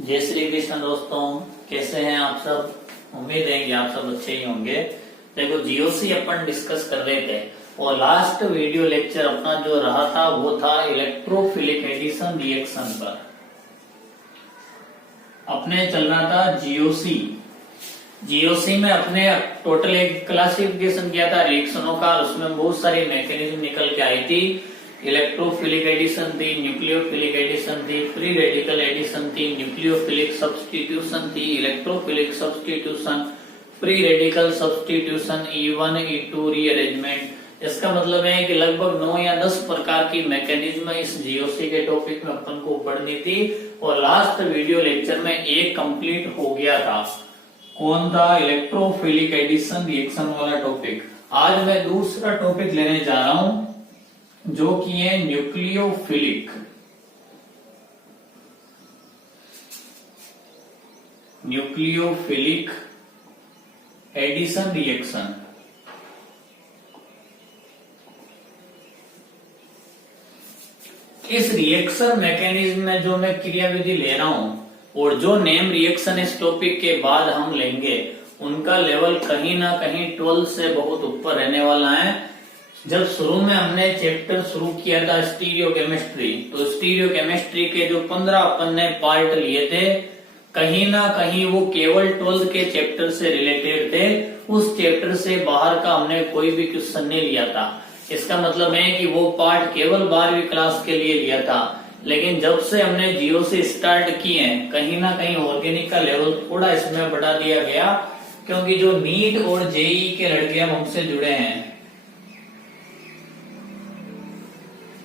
जय श्री कृष्ण दोस्तों, कैसे हैं आप सब। उम्मीद है कि आप सब अच्छे ही होंगे। देखो, जीओसी अपन डिस्कस कर रहे थे और लास्ट वीडियो लेक्चर अपना जो रहा था वो था इलेक्ट्रोफिलिक एडिशन रिएक्शन पर। अपने चल रहा था जीओसी में अपने टोटल एक क्लासिफिकेशन किया था रिएक्शनों का। उसमें बहुत सारी मैकेनिज्म निकल के आई थी। इलेक्ट्रोफिलिक एडिशन थी, न्यूक्लियोफिलिक एडिशन थी, फ्री रेडिकल एडिशन थी, न्यूक्लियोफिलिक सब्स्टिट्यूशन थी, electrophilic substitution, free radical substitution, E1 E2 rearrangement. इसका मतलब है कि लगभग 9 या 10 प्रकार की मैकेनिज्म इस जीओसी के टॉपिक में अपन को पढ़नी थी और लास्ट वीडियो लेक्चर में एक कंप्लीट हो गया था। कौन था? इलेक्ट्रोफिलिक एडिशन रिएक्शन वाला टॉपिक। आज मैं दूसरा टॉपिक लेने जा रहा हूं जो कि है न्यूक्लियोफिलिक एडिशन रिएक्शन। इस रिएक्शन मैकेनिज्म में जो मैं क्रियाविधि ले रहा हूं और जो नेम रिएक्शन इस टॉपिक के बाद हम लेंगे उनका लेवल कहीं ना कहीं 12 से बहुत ऊपर रहने वाला है। जब शुरू में हमने चैप्टर शुरू किया था स्टीरियो केमिस्ट्री, तो स्टीरियो केमिस्ट्री के जो 15 अपन ने पार्ट लिए थे कहीं ना कहीं वो केवल 12 के चैप्टर से रिलेटेड थे। उस चैप्टर से बाहर का हमने कोई भी क्वेश्चन नहीं लिया था। इसका मतलब है कि वो पार्ट केवल 12वीं क्लास के लिए लिया था। लेकिन जब से हमने जीओ से स्टार्ट किए हैं कहीं ना कहीं ऑर्गेनिक का लेवल थोड़ा इसमें बढ़ा दिया गया, क्योंकि जो नीट और जेई के लड़के हमसे जुड़े हैं,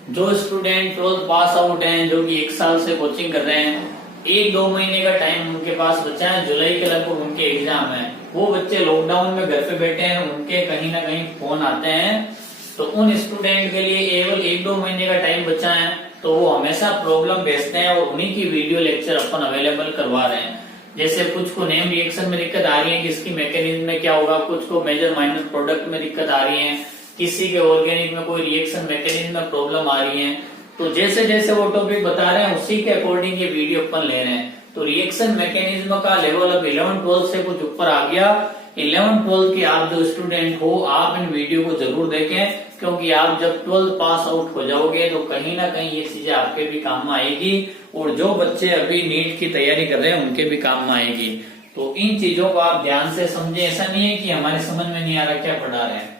जो स्टूडेंट 12th पास आउट हैं, जो कि 1 साल से कोचिंग कर रहे हैं, 1-2 महीने का टाइम उनके पास बचा है। जुलाई के लगभग उनके एग्जाम है। वो बच्चे लॉकडाउन में घर पे बैठे हैं, उनके कहीं ना कहीं फोन आते हैं। तो उन स्टूडेंट के लिए केवल 1-2 महीने का टाइम बचा है, तो वो हमेशा प्रॉब्लम भेजते हैं और उन्हीं की वीडियो लेक्चर अपन अवेलेबल करवा रहे हैं। जैसे कुछ को नेम रिएक्शन में दिक्कत आ रही है कि इसकी मैकेनिज्म में क्या होगा, कुछ को मेजर माइनर प्रोडक्ट में दिक्कत आ रही है, किसी के ऑर्गेनिक में कोई रिएक्शन मैकेनिज्म में प्रॉब्लम आ रही है। तो जैसे जैसे वो टॉपिक बता रहे हैं उसी के अकॉर्डिंग ये वीडियो अपन ले रहे हैं। तो रिएक्शन मैकेनिज्म का लेवल अब 11-12 से कुछ ऊपर आ गया। 11-12 के आप जो स्टूडेंट हो, आप इन वीडियो को जरूर देखें, क्योंकि आप जब 12th पास आउट हो जाओगे तो कहीं ना कहीं ये चीजें आपके भी काम में आएगी और जो बच्चे अभी नीट की तैयारी कर रहे हैं उनके भी काम में आएगी। तो इन चीजों को आप ध्यान से समझें। ऐसा नहीं है कि हमारे समझ में नहीं आ रहा क्या पढ़ा रहे हैं।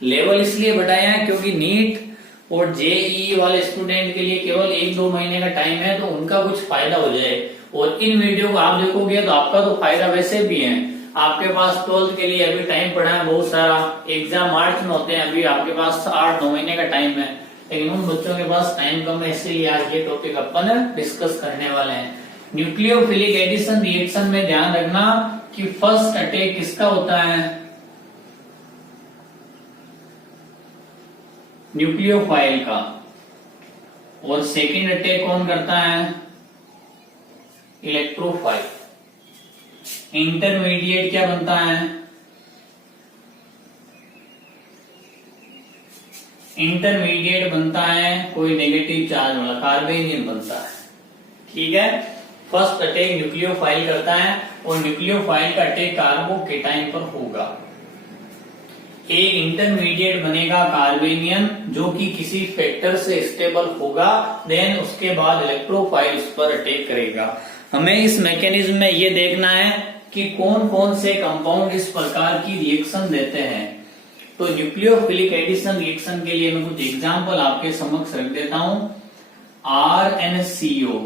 लेवल इसलिए बढ़ाया है क्योंकि नीट और जेई वाले स्टूडेंट के लिए केवल 1-2 महीने का टाइम है, तो उनका कुछ फायदा हो जाए। और इन वीडियो को आप देखोगे तो आपका तो फायदा वैसे भी है। आपके पास 12th के लिए अभी टाइम पड़ा है बहुत सारा। एग्जाम मार्च में होते हैं, अभी आपके पास 8-9 महीने का टाइम है, लेकिन उन बच्चों के पास टाइम कम है। इसीलिए आज ये टॉपिक अपन डिस्कस करने वाले हैं। न्यूक्लियोफिलिक एडिशन रिएक्शन में ध्यान रखना कि फर्स्ट अटैक किसका होता है? न्यूक्लियोफाइल का। और सेकंड अटैक कौन करता है? इलेक्ट्रोफाइल। इंटरमीडिएट क्या बनता है? इंटरमीडिएट बनता है कोई नेगेटिव चार्ज वाला, कार्बेनियन बनता है। ठीक है। फर्स्ट अटैक न्यूक्लियोफाइल करता है और न्यूक्लियोफाइल का अटैक कार्बोकेटाइन पर होगा। एक इंटरमीडिएट बनेगा कार्बेनियन, जो कि किसी फैक्टर से स्टेबल होगा। देन उसके बाद इलेक्ट्रोफाइल उस पर अटैक करेगा। हमें इस मैकेनिज्म में ये देखना है कि कौन कौन से कंपाउंड इस प्रकार की रिएक्शन देते हैं। तो न्यूक्लियोफिलिक एडिशन रिएक्शन के लिए मैं कुछ एग्जांपल आपके समक्ष रख देता हूं। RnCO,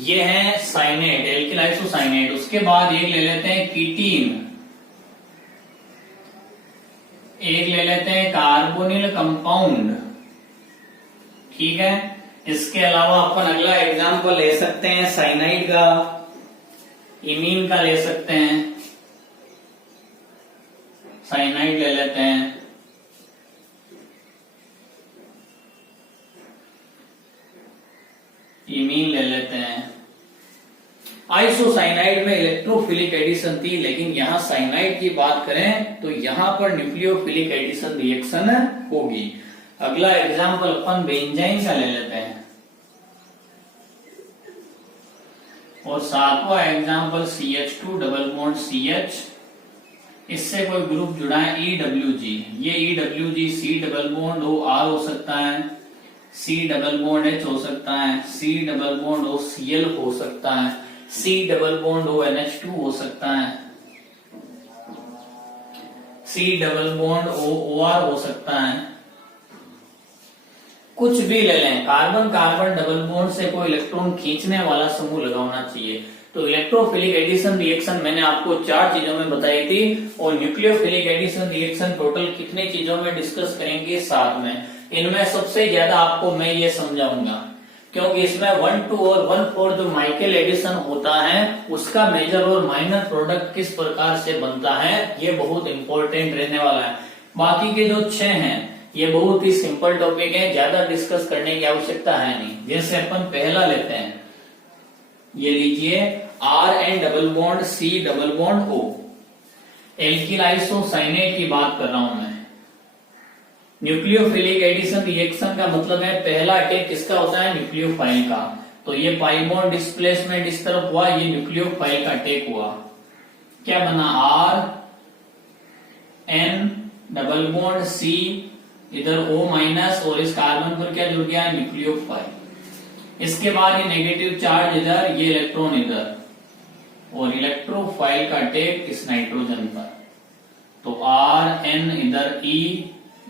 ये है साइनेट, एल्किल आइसोसाइनेट। उसके बाद एक ले लेते हैं कीटीन, एक ले लेते हैं कार्बोनिल कंपाउंड। ठीक है। इसके अलावा अपन अगला एग्जांपल ले सकते हैं साइनाइड का, इमीन का ले सकते हैं। साइनाइड ले लेते हैं। इमीन ले लेते हैं। आइसोसाइनाइड में इलेक्ट्रोफिलिक एडिशन थी, लेकिन यहाँ साइनाइड की बात करें तो यहाँ पर न्यूक्लियोफिलिक एडिशन रिएक्शन होगी। अगला एग्जाम्पल अपन बेंजाइन का ले लेते हैं, और सातवां example CH2 double bond CH, इससे कोई ग्रुप जुड़ा है EWG। ये EWG C double bond OR हो सकता है, C डबल बॉन्ड H हो सकता है, C डबल बॉन्ड OCl हो सकता है, C डबल बॉन्ड ONH2 हो सकता है, C डबल बॉन्ड OR हो सकता है, कुछ भी ले लें। कार्बन कार्बन डबल बॉन्ड से कोई इलेक्ट्रॉन खींचने वाला समूह लगा होना चाहिए। तो इलेक्ट्रोफिलिक एडिशन रिएक्शन मैंने आपको 4 चीजों में बताई थी, और न्यूक्लियोफिलिक एडिशन रिएक्शन टोटल कितनी चीजों में डिस्कस करेंगे 7 में। इनमें सबसे ज्यादा आपको मैं ये समझाऊंगा, क्योंकि इसमें 1, 2 और 1, 4 जो माइकल एडिशन होता है उसका मेजर और माइनर प्रोडक्ट किस प्रकार से बनता है ये बहुत इंपॉर्टेंट रहने वाला है। बाकी के जो 6 हैं ये बहुत ही सिंपल टॉपिक है, ज्यादा डिस्कस करने की आवश्यकता है नहीं। जैसे अपन पहला लेते हैं, ये लीजिए RN double bond C double bond O, alkyl isocyanate की बात कर रहा हूं मैं। न्यूक्लियोफिलिक एडिशन रिएक्शन का मतलब है पहला अटैक किसका होता है, न्यूक्लियोफाइल का। तो ये पाई बॉन्ड डिस्प्लेसमेंट इस तरफ हुआ, ये न्यूक्लियोफाइल का अटैक हुआ, क्या बना RN डबल बॉन्ड C, इधर O माइनस, और इस कार्बन पर क्या जुड़ गया, न्यूक्लियोफाइल। इसके बाद ये नेगेटिव चार्ज इधर, ये इलेक्ट्रॉन इधर, और इलेक्ट्रोफाइल का अटैक इस नाइट्रोजन पर। तो RN इधर E,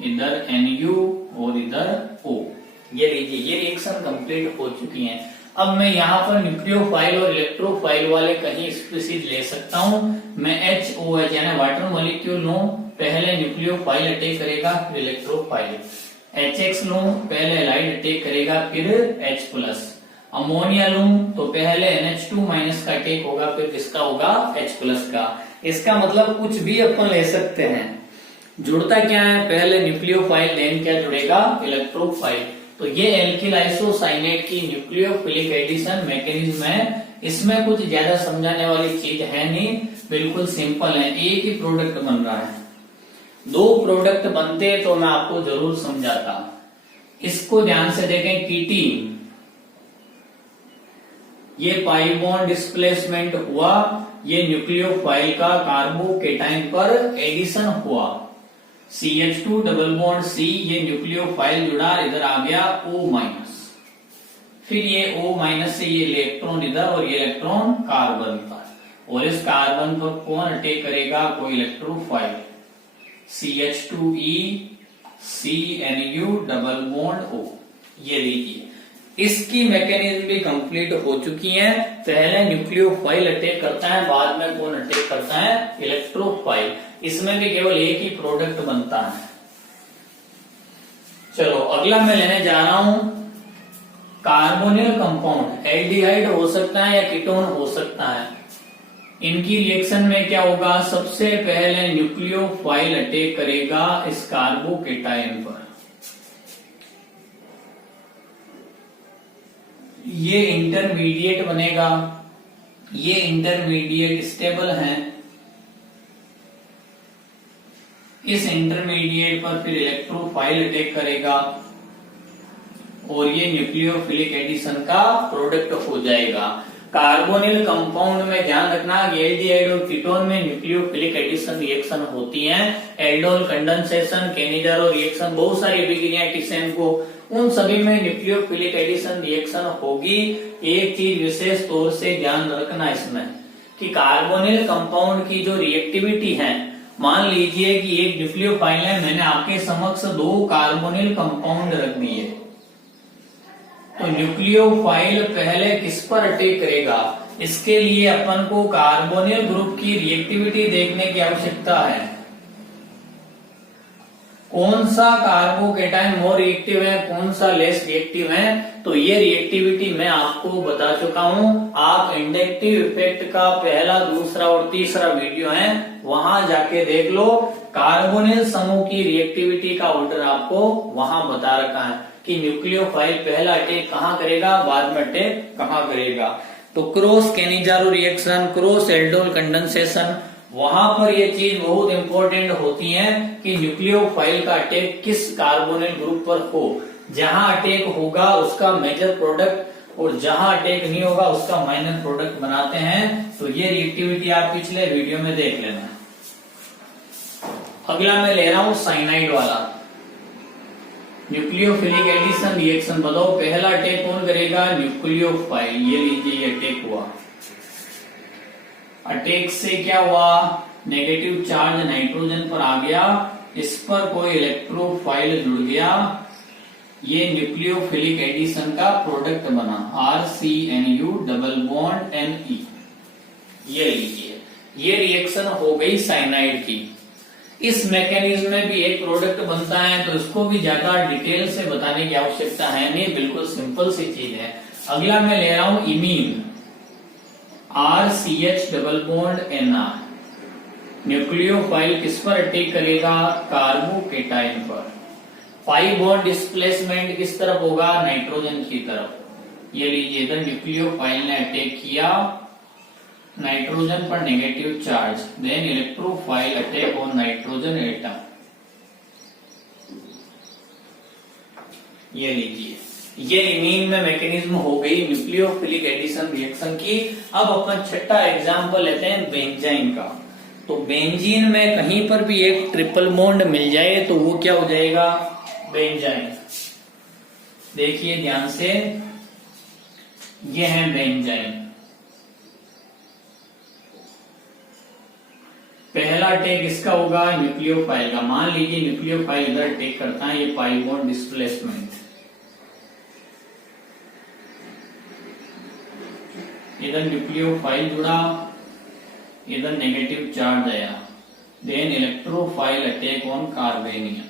इधर NU और इधर O। ये लीजिए ये रिएक्शन कंप्लीट हो चुकी है। अब मैं यहाँ पर न्यूक्लियोफाइल और इलेक्ट्रोफाइल वाले कहीं स्पीसीज ले सकता हूँ। मैं HOH यानी वाटर मॉलिक्यूल लूं, पहले न्यूक्लियोफाइल अटैक करेगा फिर इलेक्ट्रोफाइल। HX लूं, पहले एलाइड अटैक करेगा फिर H+। अमोनिया लूं तो पहले NH2 माइनस का अटैक होगा फिर किसका होगा, H+ का। इसका मतलब कुछ भी अपन ले सकते हैं। जुड़ता क्या है, पहले न्यूक्लियोफाइल देन क्या जुड़ेगा, इलेक्ट्रोफाइल। तो ये एल्किल आइसोसाइनेट की न्यूक्लियोफिलिक एडिशन मैकेनिज्म है। इसमें कुछ ज्यादा समझाने वाली चीज है नहीं, बिल्कुल सिंपल है। एक ही प्रोडक्ट बन रहा है, 2 प्रोडक्ट बनते तो मैं आपको जरूर समझाता। इसको ध्यान से देखें, कीटीन, ये पाई बॉन्ड डिस्प्लेसमेंट हुआ, ये न्यूक्लियोफाइल का कार्बोकेटाइन पर एडिशन हुआ। CH2 डबल बॉन्ड C, ये न्यूक्लियोफाइल जुड़ा, इधर आ गया O-, फिर ये O- से ये इलेक्ट्रॉन इधर, और ये इलेक्ट्रॉन कार्बन पर, और इस कार्बन पर कौन अटैक करेगा, कोई electrophile. CH2E, CNU double bond O। ये देखिए इसकी मैकेनिज्म भी कंप्लीट हो चुकी है। पहले न्यूक्लियोफाइल अटैक करता है, बाद में कौन अटैक करता है, इलेक्ट्रोफाइल। इसमें भी केवल एक ही प्रोडक्ट बनता है। चलो अगला मैं लेने जा रहा हूं कार्बोनिल कंपाउंड। एल्डिहाइड हो सकता है या कीटोन हो सकता है। इनकी रिएक्शन में क्या होगा, सबसे पहले न्यूक्लियोफाइल अटैक करेगा इस कार्बोकेटाइन पर। ये इंटरमीडिएट बनेगा, ये इंटरमीडिएट स्टेबल है। इस इंटरमीडिएट पर फिर इलेक्ट्रोफाइल अटैक करेगा, और ये न्यूक्लियोफिलिक एडिशन का प्रोडक्ट हो जाएगा। कार्बोनिल कंपाउंड में ध्यान रखना, एल्डिहाइड और कीटोन में न्यूक्लियोफिलिक एडिशन रिएक्शन होती है। एल्डोल कंडेंसेशन, केनिजारो रिएक्शन, बहुत सारी अभिक्रियाएं टिसेनको, उन सभी में न्यूक्लियोफिलिक एडिशन रिएक्शन होगी। एक चीज विशेष तौर से ध्यान रखना इसमें कि कार्बोनिल कंपाउंड की जो रिएक्टिविटी है, मान लीजिए कि एक न्यूक्लियोफाइल है, मैंने आपके समक्ष 2 कार्बोनिल कंपाउंड रख दिए, तो न्यूक्लियोफाइल पहले किस पर अटैक करेगा, इसके लिए अपन को कार्बोनिल ग्रुप की रिएक्टिविटी देखने की आवश्यकता है। कौन सा कार्बोकेटाइन मोर रिएक्टिव है, कौन सा लेस रिएक्टिव है, तो ये रिएक्टिविटी मैं आपको बता चुका हूं। आप इंडक्टिव इफेक्ट का पहला, दूसरा और तीसरा वीडियो है, वहां जाके देख लो। कार्बोनिल समूह की रिएक्टिविटी का ऑर्डर आपको वहां बता रखा है कि न्यूक्लियोफाइल पहला अटैक कहां करेगा, बाद में अटैक कहां करेगा। तो cross Cannizzaro reaction, cross aldol condensation, वहां पर ये चीज बहुत इंपॉर्टेंट होती है कि न्यूक्लियोफाइल का अटैक किस कार्बोनिल ग्रुप पर हो। जहां अटैक होगा उसका मेजर प्रोडक्ट और जहां अटैक नहीं होगा उसका माइनर प्रोडक्ट बनाते हैं। तो ये रिएक्टिविटी आप पिछले वीडियो में देख लेना। अगला मैं ले रहा हूं साइनाइड वाला। न्यूक्लियोफिलिक एडिशन रिएक्शन बताओ, पहला अटैक कौन करेगा? न्यूक्लियोफाइल। ये लीजिए, ये अटैक हुआ। अटैक से क्या हुआ? नेगेटिव चार्ज नाइट्रोजन पर आ गया, इस पर कोई इलेक्ट्रोफाइल जुड़ गया, ये न्यूक्लियोफिलिक एडिशन का प्रोडक्ट बना, RCNU डबल बॉन्ड Ne। ये लीजिए, ये रिएक्शन हो गई साइनाइड की। इस मैकेनिज्म में भी एक प्रोडक्ट बनता है, तो इसको भी ज्यादा डिटेल से बताने की आवश्यकता है नहीं, बिल्कुल सिंपल सी चीज है। अगला मैं ले रहा हूं imine, RCH double bond NR। Nucleophile किस पर अटैक करेगा? कार्बोकेटाइन पर। पाई बॉन्ड डिस्प्लेसमेंट किस तरफ होगा? नाइट्रोजन की तरफ। ये लीजिए, इधर न्यूक्लियोफाइल ने अटैक किया नाइट्रोजन पर negative charge, then electrophile attack on nitrogen atom. ये लीजिए, ये इमीन में मैकेनिज्म हो गई न्यूक्लियोफिलिक एडिशन रिएक्शन की। अब अपन छठा एग्जांपल लेते हैं बेंजाइन का। तो बेंजीन में कहीं पर भी एक ट्रिपल बॉन्ड मिल जाए तो वो क्या हो जाएगा? बेंजाइन। देखिए ध्यान से, ये है बेंजाइन। पहला अटैक इसका होगा न्यूक्लियोफाइल का। मान लीजिए न्यूक्लियोफाइल इधर अटैक करता है, ये पाई बॉन्ड डिस्प्लेसमेंट, इधर न्यूक्लियोफाइल जुड़ा, इधर नेगेटिव चार्ज आया, देन इलेक्ट्रोफाइल अटैक ऑन कार्बेनियम,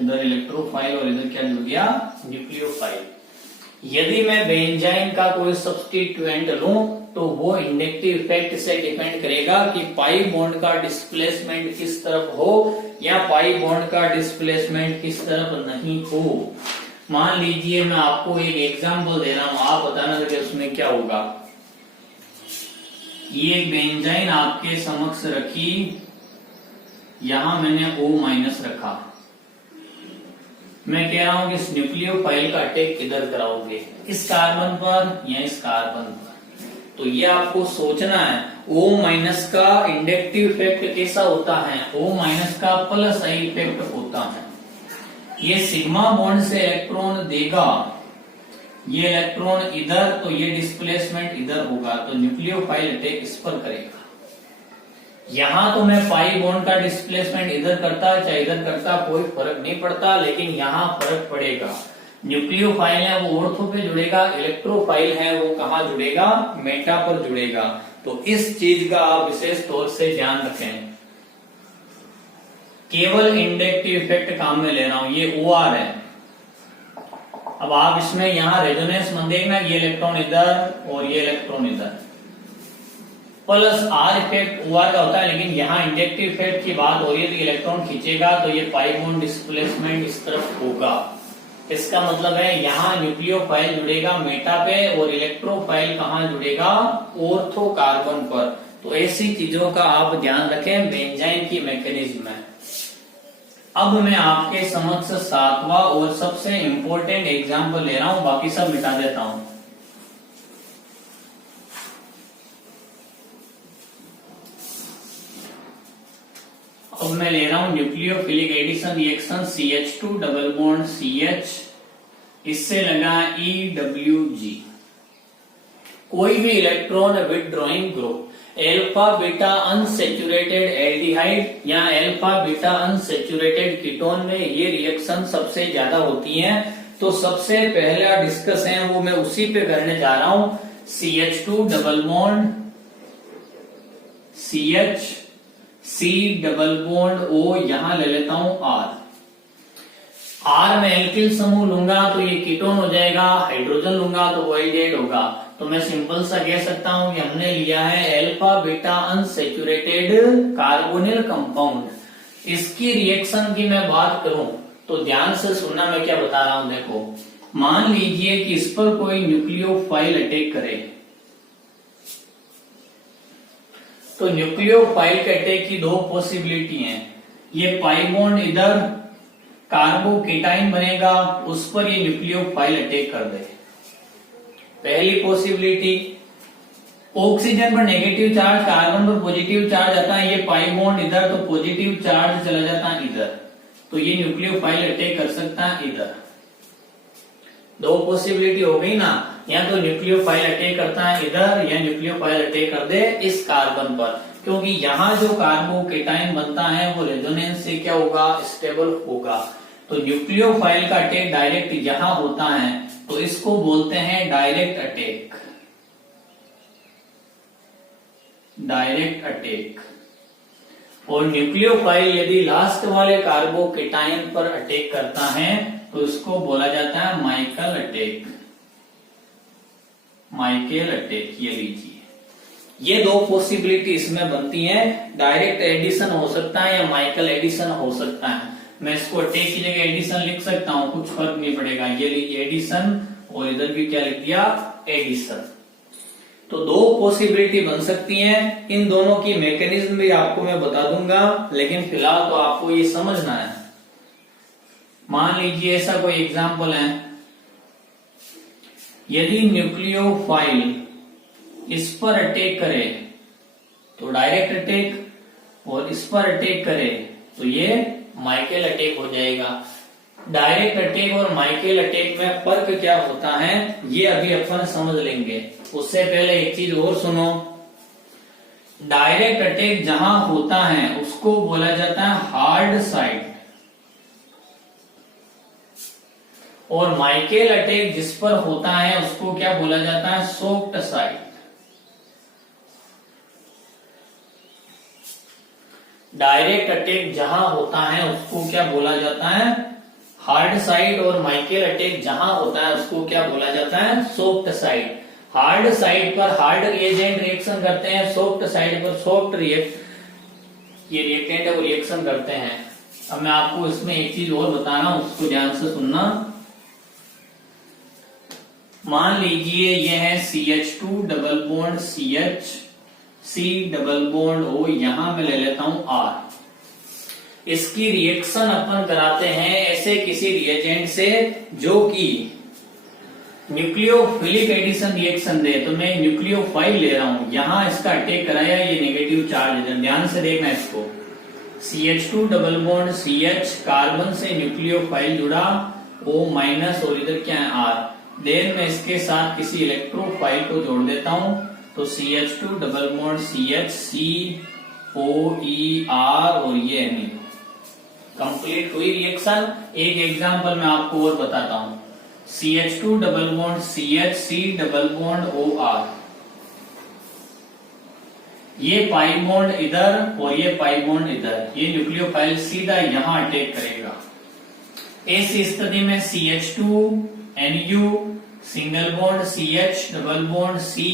इधर इलेक्ट्रोफाइल और इधर क्या जुड़ गया? न्यूक्लियोफाइल। यदि मैं बेंजाइन का कोई सब्स्टिट्यूएंट लूं तो वो इंडक्टिव इफेक्ट से डिपेंड करेगा कि पाई बॉन्ड का डिस्प्लेसमेंट किस तरफ हो या पाई बॉन्ड का डिस्प्लेसमेंट किस तरफ नहीं हो। मान लीजिए मैं आपको एक एग्जांपल दे रहा हूं, आप बताना कि उसमें क्या होगा। ये बेंजाइन आपके समक्ष रखी, यहां मैंने O- रखा। मैं कह रहा हूं कि इस न्यूक्लियोफाइल का अटैक किधर कराओगे? इस कार्बन पर या इस कार्बन पर? तो ये आपको सोचना है। O- का इंडक्टिव इफेक्ट कैसा होता है? O- का प्लस I इफेक्ट होता है। ये सिग्मा बॉन्ड से इलेक्ट्रॉन देगा, ये इलेक्ट्रॉन इधर, तो ये डिस्प्लेसमेंट इधर होगा, तो न्यूक्लियोफाइल अटैक इस पर करेगा। यहां तो मैं पाई बॉन्ड का डिस्प्लेसमेंट इधर करता चाहे इधर करता कोई फर्क नहीं पड़ता, लेकिन यहां फर्क पड़ेगा। न्यूक्लियोफाइल है वो ऑर्थो पे जुड़ेगा, इलेक्ट्रोफाइल है वो कहां जुड़ेगा? मेटा पर जुड़ेगा। तो इस चीज का आप विशेष तौर से ध्यान रखें। केवल इंडक्टिव इफेक्ट काम में ले रहा हूं, ये OR है। अब आप इसमें यहां रेजोनेंस मत देखना, ये इलेक्ट्रॉन इधर और ये इलेक्ट्रॉन इधर, प्लस R इफेक्ट OR का होता है, लेकिन यहाँ इंडक्टिव इफेक्ट की बात हो रही है तो इलेक्ट्रॉन खींचेगा तो ये पाई बॉन्ड डिस्प्लेसमेंट इस तरफ होगा। इसका मतलब है यहाँ न्यूक्लियोफाइल जुड़ेगा मेटा पे और इलेक्ट्रोफाइल कहाँ जुड़ेगा? ऑर्थो कार्बन पर। तो ऐसी चीजों का आप ध्यान रखें बेंजाइन की मैकेनिज्म में। अब मैं आपके समक्ष सातवां और सबसे इंपॉर्टेंट एग्जाम्पल ले रहा हूं, बाकी सब मिटा देता हूं। अब मैं ले रहा हूं nucleophilic addition reaction CH2 double bond CH, इससे लगा EWG। कोई भी electron withdrawing group alpha beta unsaturated aldehyde या अल्फा बीटा अनसेचुरेटेड कीटोन में ये रिएक्शन सबसे ज्यादा होती हैं। तो सबसे पहला डिस्कस है वो मैं उसी पे करने जा रहा हूं। CH2 double bond CH, C double bond O, यहां ले लेता हूं R। R में एल्किल समूह लूंगा तो ये कीटोन हो जाएगा, हाइड्रोजन लूंगा तो वो एल्डिहाइड होगा। तो मैं सिंपल सा कह सकता हूं कि हमने लिया है alpha beta unsaturated carbonyl compound. इसकी रिएक्शन की मैं बात करूं तो ध्यान से सुनना मैं क्या बता रहा हूं। देखो, मान लीजिए कि इस पर कोई न्यूक्लियोफाइल अटैक करे तो न्यूक्लियोफाइल के अटैक की दो पॉसिबिलिटी हैं। ये पाई बॉन्ड इधर कार्बोकेटाइन बनेगा, उस पर ये न्यूक्लियोफाइल अटैक कर दे। पहली पॉसिबिलिटी, ऑक्सीजन पर नेगेटिव चार्ज, कार्बन पर पॉजिटिव चार्ज आता है, ये पाई बॉन्ड इधर तो पॉजिटिव चार्ज चला जाता है इधर, तो ये न्यूक्लियोफाइल अटैक कर सकता है इधर। दो पॉसिबिलिटी हो गई ना, या तो न्यूक्लियोफाइल अटैक करता है इधर या न्यूक्लियोफाइल अटैक कर दे इस कार्बन पर, क्योंकि यहाँ जो कार्बोकेटाइन बनता है वो रेजोनेंस से क्या होगा, स्टेबल होगा। तो न्यूक्लियोफाइल का अटैक डायरेक्ट यहाँ होता है, तो इसको बोलते हैं डायरेक्ट अटैक। Direct attack. और न्यूक्लियोफाइल यदि लास्ट वाले कार्बोकेटाइन पर अटैक करता है तो इसको बोला जाता है माइकल अटैक। माइकल अटैक, ये लीजिए, ये दो पॉसिबिलिटी इसमें बनती है। डायरेक्ट एडिशन हो सकता है या माइकल एडिशन हो सकता है। मैं इसको अटैक की जगह एडिशन लिख सकता हूं, कुछ फर्क नहीं पड़ेगा। ये लीजिए एडिशन, और इधर भी क्या लिख दिया, एडिशन। तो दो पॉसिबिलिटी बन सकती हैं। इन दोनों की मैकेनिज्म भी आपको मैं बता दूंगा, लेकिन फिलहाल तो आपको ये समझना है। मान लीजिए ऐसा कोई एग्जाम्पल है, यदि न्यूक्लियोफाइल इस पर अटैक करे तो डायरेक्ट अटैक, और इस पर अटैक करे तो ये माइकल अटैक हो जाएगा। डायरेक्ट अटैक और माइकल अटैक में फर्क क्या होता है ये अभी अपन समझ लेंगे। उससे पहले एक चीज और सुनो, डायरेक्ट अटैक जहां होता है उसको बोला जाता है हार्ड साइड, और माइकल अटैक जिस पर होता है उसको क्या बोला जाता है, सॉफ्ट साइड। डायरेक्ट अटैक जहां होता है उसको क्या बोला जाता है, हार्ड साइड, और माइकल अटैक जहां होता है उसको क्या बोला जाता है, सॉफ्ट साइड। हार्ड साइड पर हार्ड रिएजेंट रिएक्शन करते हैं, सॉफ्ट साइड पर सॉफ्ट ये रिएक्टेंट है वो रिएक्शन करते हैं। अब मैं आपको इसमें एक चीज और बता रहा हूं, उसको ध्यान से सुनना। मान लीजिए ये है CH2 double bond CH, C double bond O, यहां मैं ले लेता हूं R। इसकी रिएक्शन अपन कराते हैं ऐसे किसी रिएजेंट से जो कि न्यूक्लियोफिलिक एडिशन रिएक्शन दे। तो मैं न्यूक्लियोफाइल ले रहा हूं, यहां इसका अटैक कराया, ये नेगेटिव चार्ज है, ध्यान से देखना इसको। CH2 double bond CH, carbon से न्यूक्लियोफाइल जुड़ा O माइनस, और इधर क्या है R। देन मैं इसके साथ किसी इलेक्ट्रोफाइल को जोड़ देता हूं, तो CH2 double bond CH, COER, और ये नहीं कंप्लीट हुई रिएक्शन। एक एग्जांपल मैं आपको और बताता हूं, CH2 double bond CH, C double bond OR, ये पाई बॉन्ड इधर और ये पाई बॉन्ड इधर, ये न्यूक्लियोफाइल सीधा यहां अटैक करेगा। ऐसी स्थिति में CH2NU single bond CH double bond C,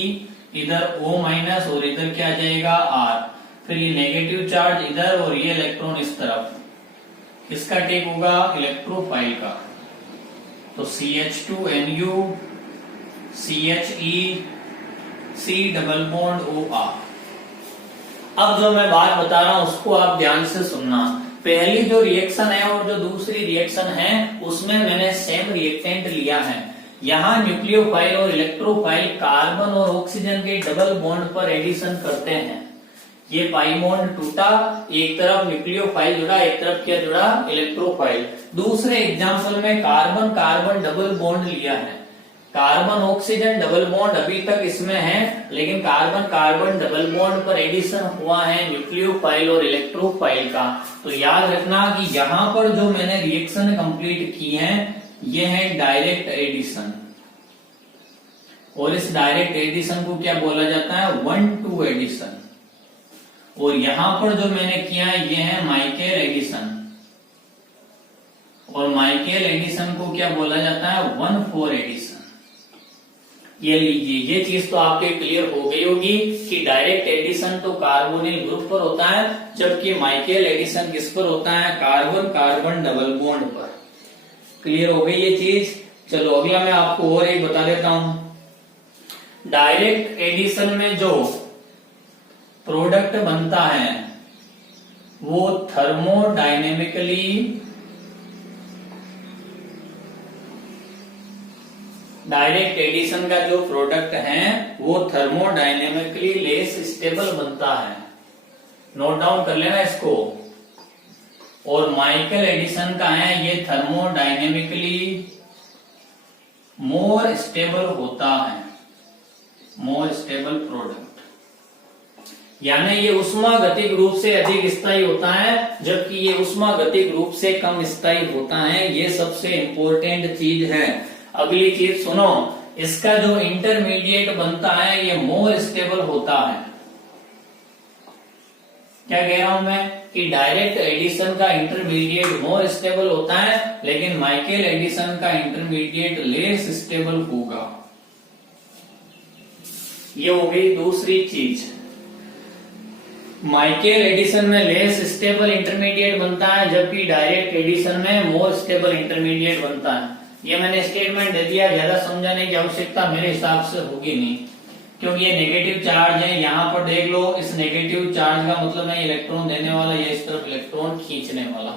इधर O माइनस, और इधर क्या जाएगा R। फिर ये नेगेटिव चार्ज इधर और ये इलेक्ट्रॉन इस तरफ, इसका अटैक होगा इलेक्ट्रोफाइल का। तो CH2NU CHE C double bond OR। अब जो मैं बात बता रहा हूं उसको आप ध्यान से सुनना। पहली जो रिएक्शन है और जो दूसरी रिएक्शन है उसमें मैंने सेम रिएक्टेंट लिया है। यहाँ न्यूक्लियोफाइल और इलेक्ट्रोफाइल कार्बन और ऑक्सीजन के डबल बॉन्ड पर एडिशन करते हैं। ये पाई बॉन्ड टूटा, एक तरफ न्यूक्लियोफाइल जुड़ा, एक तरफ क्या जुड़ा, इलेक्ट्रोफाइल। दूसरे एग्जाम्पल में कार्बन कार्बन डबल बॉन्ड लिया है, कार्बन ऑक्सीजन डबल बॉन्ड अभी तक इसमें है, लेकिन कार्बन कार्बन डबल बॉन्ड पर एडिशन हुआ है न्यूक्लियोफाइल और इलेक्ट्रोफाइल का। तो याद रखना कि यहाँ पर जो मैंने रिएक्शन कंप्लीट की है ये है डायरेक्ट एडिशन, और इस डायरेक्ट एडिशन को क्या बोला जाता है, 1-2 एडिशन। और यहां पर जो मैंने किया है ये है माइकल एडिशन, और माइकल एडिशन को क्या बोला जाता है, 1-4 एडिशन। ये लीजिए, ये चीज तो आपके क्लियर हो गई होगी कि डायरेक्ट एडिशन तो कार्बोनिल ग्रुप पर होता है, जबकि माइकल एडिशन किस पर होता है, कार्बन कार्बन डबल बॉन्ड पर। क्लियर हो गई ये चीज। चलो अगला मैं आपको और एक बता देता हूं। डायरेक्ट एडिशन में जो प्रोडक्ट बनता है वो थर्मोडायनेमिकली डायरेक्ट एडिशन का जो प्रोडक्ट है वो थर्मोडायनेमिकली लेस स्टेबल बनता है। नोट डाउन कर लेना इसको। और माइकल एडिसन का है ये थर्मोडायनेमिकली मोर स्टेबल होता है, मोर स्टेबल प्रोडक्ट। यानी ये उष्मागतिक रूप से अधिक स्थायी होता है जबकि ये उष्मागतिक रूप से कम स्थायी होता है। ये सबसे इंपॉर्टेंट चीज है। अगली चीज सुनो, इसका जो इंटरमीडिएट बनता है ये मोर स्टेबल होता है। क्या कह रहा हूं मैं कि डायरेक्ट एडिशन का इंटरमीडिएट मोर स्टेबल होता है लेकिन माइकल एडिशन का इंटरमीडिएट लेस स्टेबल होगा। ये हो गई दूसरी चीज। माइकल एडिशन में लेस स्टेबल इंटरमीडिएट बनता है जबकि डायरेक्ट एडिशन में मोर स्टेबल इंटरमीडिएट बनता है। ये मैंने स्टेटमेंट दे दिया, ज्यादा समझाने की आवश्यकता मेरे हिसाब से होगी नहीं क्योंकि ये नेगेटिव चार्ज है। यहाँ पर देख लो, इस नेगेटिव चार्ज का मतलब है इलेक्ट्रॉन देने वाला, ये इस तरफ इलेक्ट्रॉन खींचने वाला।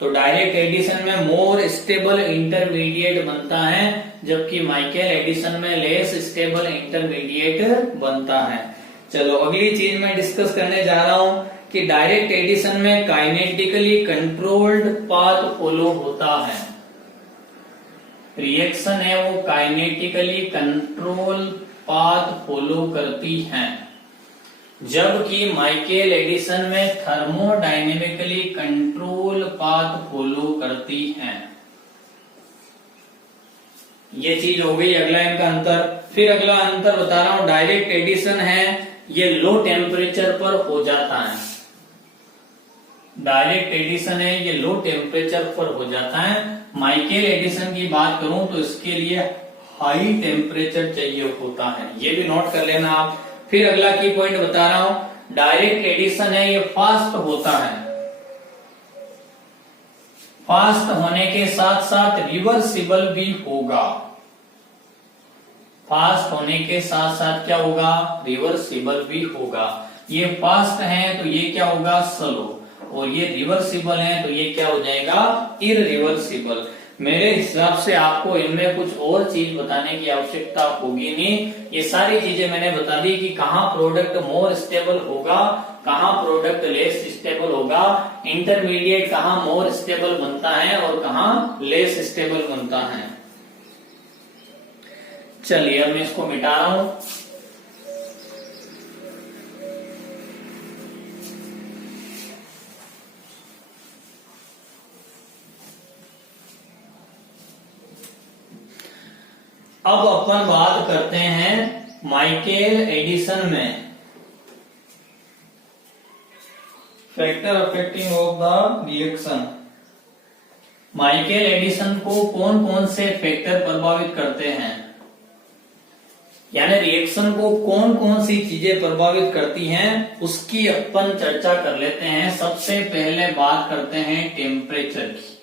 तो डायरेक्ट एडिशन में मोर स्टेबल इंटरमीडिएट बनता है जबकि माइकल एडिशन में लेस स्टेबल इंटरमीडिएट बनता है। चलो अगली चीज मैं डिस्कस करने जा रहा हूं कि डायरेक्ट एडिशन में काइनेटिकली कंट्रोल्ड पाथ फॉलो होता है। रिएक्शन है वो काइनेटिकली कंट्रोल पाथ फॉलो करती है जबकि माइकल एडिशन में थर्मोडायनेमिकली कंट्रोल पाथ फॉलो करती है। ये चीज हो गई। अगला इनका अंतर। फिर अगला अंतर बता रहा हूं, डायरेक्ट एडिशन है ये लो टेम्परेचर पर हो जाता है। डायरेक्ट एडिशन है ये लो टेम्परेचर पर हो जाता है। माइकल एडिशन की बात करूं तो इसके लिए हाई टेम्परेचर चाहिए होता है। ये भी नोट कर लेना आप। फिर अगला की पॉइंट बता रहा हूं, डायरेक्ट एडिशन है ये फास्ट होता है। फास्ट होने के साथ साथ रिवर्सिबल भी होगा। फास्ट होने के साथ साथ क्या होगा, रिवर्सिबल भी होगा। ये फास्ट है तो ये क्या होगा, स्लो, और ये रिवर्सिबल है तो ये क्या हो जाएगा, इररिवर्सिबल। मेरे हिसाब से आपको इनमें कुछ और चीज बताने की आवश्यकता होगी नहीं। ये सारी चीजें मैंने बता दी कि कहाँ प्रोडक्ट मोर स्टेबल होगा, कहाँ प्रोडक्ट लेस स्टेबल होगा, इंटरमीडिएट कहाँ मोर स्टेबल बनता है और कहाँ लेस स्टेबल बनता है। चलिए अब मैं इसको मिटा रहा हूं। अब अपन बात करते हैं माइकल एडिशन में factor affecting of the reaction. Michael addition को कौन कौन से फैक्टर प्रभावित करते हैं, यानी रिएक्शन को कौन कौन सी चीजें प्रभावित करती हैं, उसकी अपन चर्चा कर लेते हैं। सबसे पहले बात करते हैं टेम्परेचर की।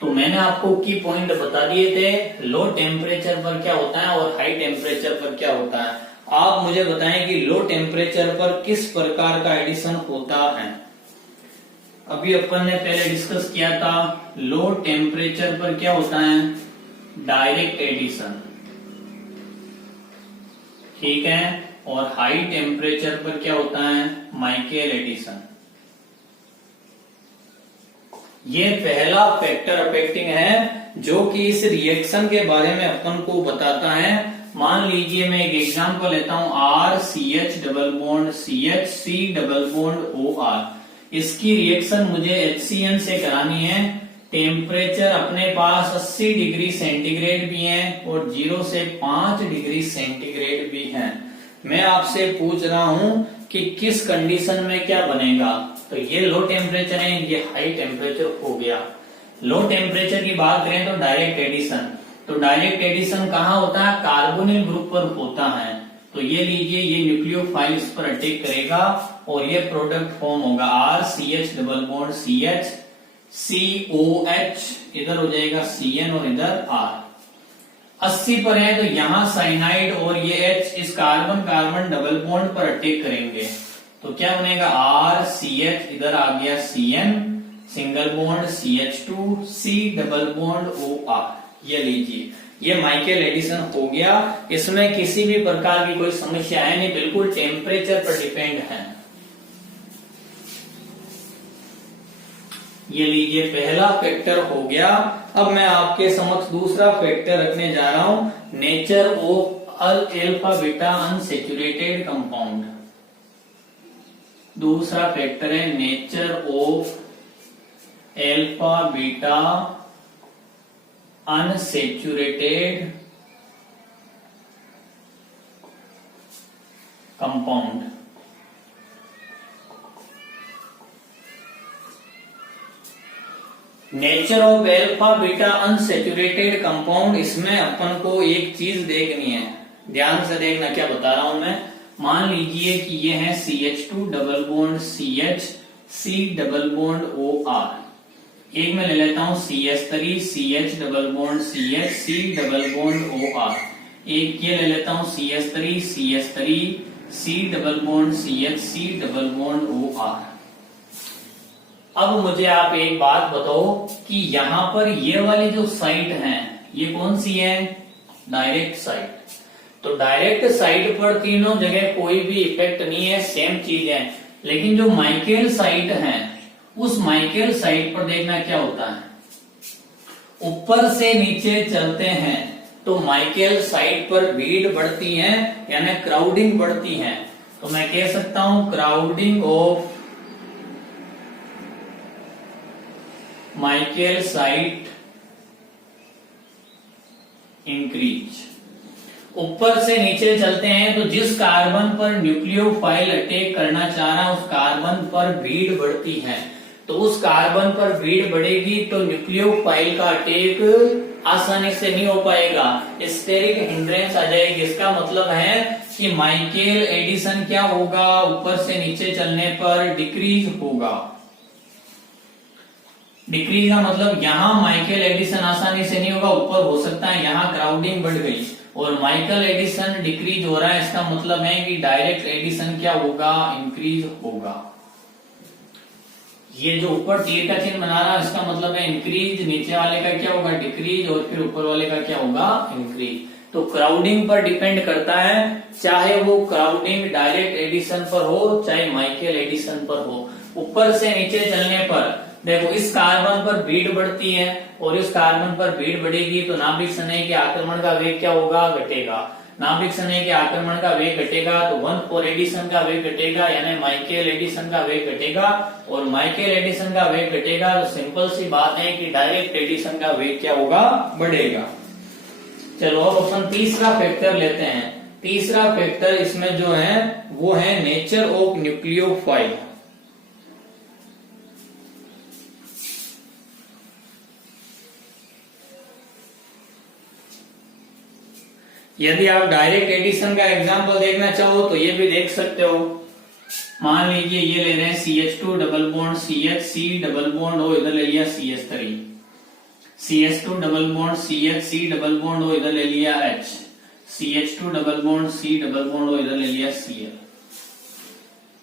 तो मैंने आपको की पॉइंट बता दिए थे, लो टेम्परेचर पर क्या होता है और हाई टेम्परेचर पर क्या होता है। आप मुझे बताएं कि लो टेम्परेचर पर किस प्रकार का एडिशन होता है। अभी अपन ने पहले डिस्कस किया था, लो टेम्परेचर पर क्या होता है, डायरेक्ट एडिशन, ठीक है। और हाई टेम्परेचर पर क्या होता है, माइकल एडिशन। ये पहला फैक्टर अफेक्टिंग है जो कि इस रिएक्शन के बारे में अपन को बताता है। मान लीजिए मैं एक एग्जांपल लेता हूं, RCH double bond CH C double bond OR। इसकी रिएक्शन मुझे HCN से करानी है। टेम्परेचर अपने पास 80 डिग्री सेंटीग्रेड भी है और 0 से 5 डिग्री सेंटीग्रेड भी है। मैं आपसे पूछ रहा हूं कि किस कंडीशन में क्या बनेगा। तो ये लो टेम्परेचर है, ये हाई टेम्परेचर हो गया। लो टेम्परेचर की बात करें तो डायरेक्ट एडिशन। तो डायरेक्ट एडिशन कहाँ होता है, कार्बोनिल ग्रुप पर होता है। तो ये लीजिए, ये न्यूक्लियोफाइल इस पर अटैक करेगा और ये प्रोडक्ट फॉर्म होगा RCH double bond CH COH, इधर हो जाएगा CN और इधर R। 80 पर है तो यहाँ साइनाइड और ये H इस कार्बन कार्बन डबल बॉन्ड पर अटैक करेंगे तो क्या बनेगा RCH, इधर आ गया CN single bond CH2 C double bond OR। ये लीजिए, ये माइकल एडिसन हो गया। इसमें किसी भी प्रकार की कोई समस्या है नहीं, बिल्कुल टेम्परेचर पर डिपेंड है। ये लीजिए पहला फैक्टर हो गया। अब मैं आपके समक्ष दूसरा फैक्टर रखने जा रहा हूं, nature of alpha beta unsaturated compound. दूसरा फैक्टर है nature of alpha beta unsaturated compound. Nature of alpha beta unsaturated compound, इसमें अपन को एक चीज देखनी है, ध्यान से देखना क्या बता रहा हूं मैं। मान लीजिए कि ये है CH2 double bond CH C double bond OR। एक मैं ले लेता हूं CH3 CH double bond CH C double bond OR। एक ये ले लेता हूं CH3 CH3 C double bond CH C double bond OR। अब मुझे आप एक बात बताओ कि यहाँ पर ये वाली जो साइट है ये कौन सी है, डायरेक्ट साइट। तो डायरेक्ट साइट पर तीनों जगह कोई भी इफेक्ट नहीं है, सेम चीज है। लेकिन जो माइकल साइट है उस माइकल साइट पर देखना क्या होता है, ऊपर से नीचे चलते हैं तो माइकल साइट पर भीड़ बढ़ती है, यानी क्राउडिंग बढ़ती है। तो मैं कह सकता हूं crowding of Michael site increase. ऊपर से नीचे चलते हैं तो जिस कार्बन पर न्यूक्लियोफाइल अटैक करना चाह रहा है उस कार्बन पर भीड़ बढ़ती है। तो उस कार्बन पर भीड़ बढ़ेगी तो न्यूक्लियोफाइल का अटैक आसानी से नहीं हो पाएगा, स्टेरिक हिंड्रेंस आ जाएगी। इसका मतलब है कि माइकल एडिसन क्या होगा, ऊपर से नीचे चलने पर डिक्रीज होगा। डिक्रीज का मतलब यहाँ माइकल एडिसन आसानी से नहीं होगा, ऊपर हो सकता है, यहाँ क्राउडिंग बढ़ गई और माइकल एडिसन डिक्रीज हो रहा है। इसका मतलब है कि डायरेक्ट एडिसन क्या होगा, इंक्रीज होगा। ये जो ऊपर तीर का चिन्ह बना रहा है इसका मतलब है इंक्रीज, नीचे वाले का क्या होगा, डिक्रीज, और फिर ऊपर वाले का क्या होगा, इंक्रीज। तो क्राउडिंग पर डिपेंड करता है, चाहे वो क्राउडिंग डायरेक्ट एडिशन पर हो चाहे माइकल एडिशन पर हो। ऊपर से नीचे चलने पर देखो इस कार्बन पर भीड़ बढ़ती है और इस कार्बन पर भीड़ बढ़ेगी तो नाभिक स्नेह के आक्रमण का वेग क्या होगा, घटेगा। नाभिक स्नेह के आक्रमण का वेग घटेगा तो 1 एडिशन का वेग घटेगा, यानी माइकल एडिशन का वेग घटेगा। और माइकल एडिशन का वेग घटेगा तो सिंपल सी बात है कि डायरेक्ट एडिशन का वेग क्या होगा, बढ़ेगा। चलो अब अपन तीसरा फैक्टर लेते हैं। तीसरा फैक्टर इसमें जो है वो है नेचर ऑफ न्यूक्लियोफाइल। यदि आप डायरेक्ट एडिशन का एग्जांपल देखना चाहो तो ये भी देख सकते हो। मान लीजिए ये ले रहे हैं CH2 double bond CH C double bond हो, इधर ले लिया CH3, CH2 double bond CH C double bond हो, इधर ले लिया H, CH2 double bond C double bond हो, इधर ले लिया Cl।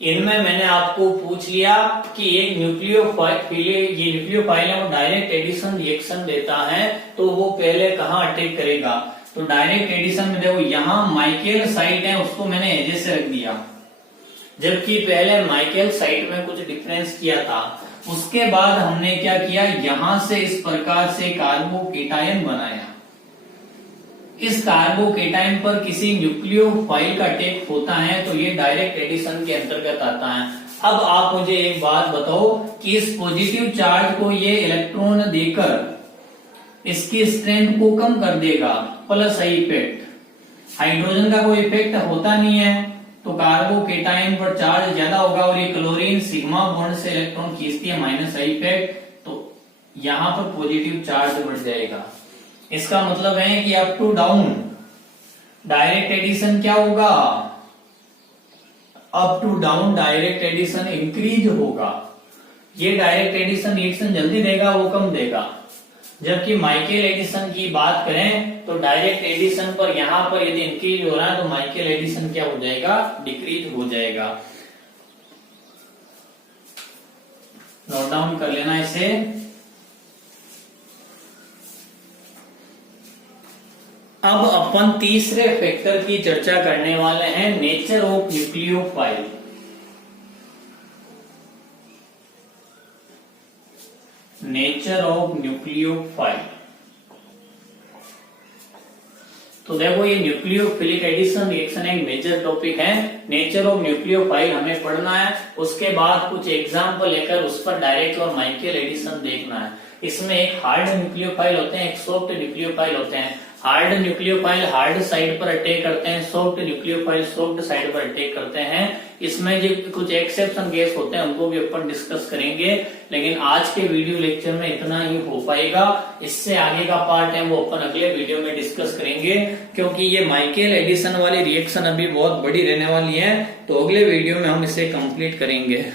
इनमें मैंने आपको पूछ लिया कि एक न्यूक्लियोफाइल, ये न्यूक्लियोफाइल है वो डायरेक्ट एडिशन रिएक्शन देता है तो वो पहले कहाँ अटैक करेगा। तो डायरेक्ट एडिशन में देखो यहाँ माइकल साइट है उसको मैंने एजे से रख दिया, जबकि पहले माइकल साइट में कुछ डिफरेंस किया था। उसके बाद हमने क्या किया, यहां से इस प्रकार से कार्बोकेटायन बनाया। इस कार्बोकेटायन पर किसी न्यूक्लियोफाइल का अटैक होता है तो ये डायरेक्ट एडिशन के अंतर्गत आता है। अब आप मुझे एक बात बताओ कि इस पॉजिटिव चार्ज को ये इलेक्ट्रॉन देकर इसकी स्ट्रेंथ को कम कर देगा, प्लस आई इफेक्ट। हाइड्रोजन का कोई इफेक्ट होता नहीं है तो कार्बोकेटायन पर चार्ज ज्यादा होगा और ये क्लोरीन सिग्मा बॉन्ड से इलेक्ट्रॉन खींचती है, माइनस आई इफेक्ट, तो यहां पर पॉजिटिव चार्ज बढ़ जाएगा। इसका मतलब है कि up to down direct addition क्या होगा, up to down direct addition increase होगा। ये डायरेक्ट एडिशन रिएक्शन जल्दी देगा, वो कम देगा। जबकि माइकल एडिसन की बात करें तो डायरेक्ट एडिशन पर यहाँ पर यदि इंक्रीज हो रहा है तो माइकल एडिसन क्या हो जाएगा, डिक्रीज हो जाएगा। नोट डाउन कर लेना इसे। अब अपन तीसरे फैक्टर की चर्चा करने वाले हैं, nature of nucleophile. Nature of nucleophile. तो देखो ये न्यूक्लियोफिलिक एडिशन रिएक्शन एक मेजर टॉपिक है। नेचर ऑफ न्यूक्लियोफाइल हमें पढ़ना है, उसके बाद कुछ एग्जाम्पल लेकर उस पर डायरेक्ट और माइकल एडिशन देखना है। इसमें एक हार्ड न्यूक्लियोफाइल होते हैं, एक सॉफ्ट न्यूक्लियोफाइल होते हैं। हार्ड न्यूक्लियोफाइल हार्ड साइड पर अटैक करते हैं, सॉफ्ट न्यूक्लियोफाइल सॉफ्ट साइड पर अटैक करते हैं। इसमें जो कुछ एक्सेप्शन केस होते हैं उनको भी अपन डिस्कस करेंगे, लेकिन आज के वीडियो लेक्चर में इतना ही हो पाएगा। इससे आगे का पार्ट है वो अपन अगले वीडियो में डिस्कस करेंगे, क्योंकि ये माइकल एडिसन वाली रिएक्शन अभी बहुत बड़ी रहने वाली है, तो अगले वीडियो में हम इसे कंप्लीट करेंगे।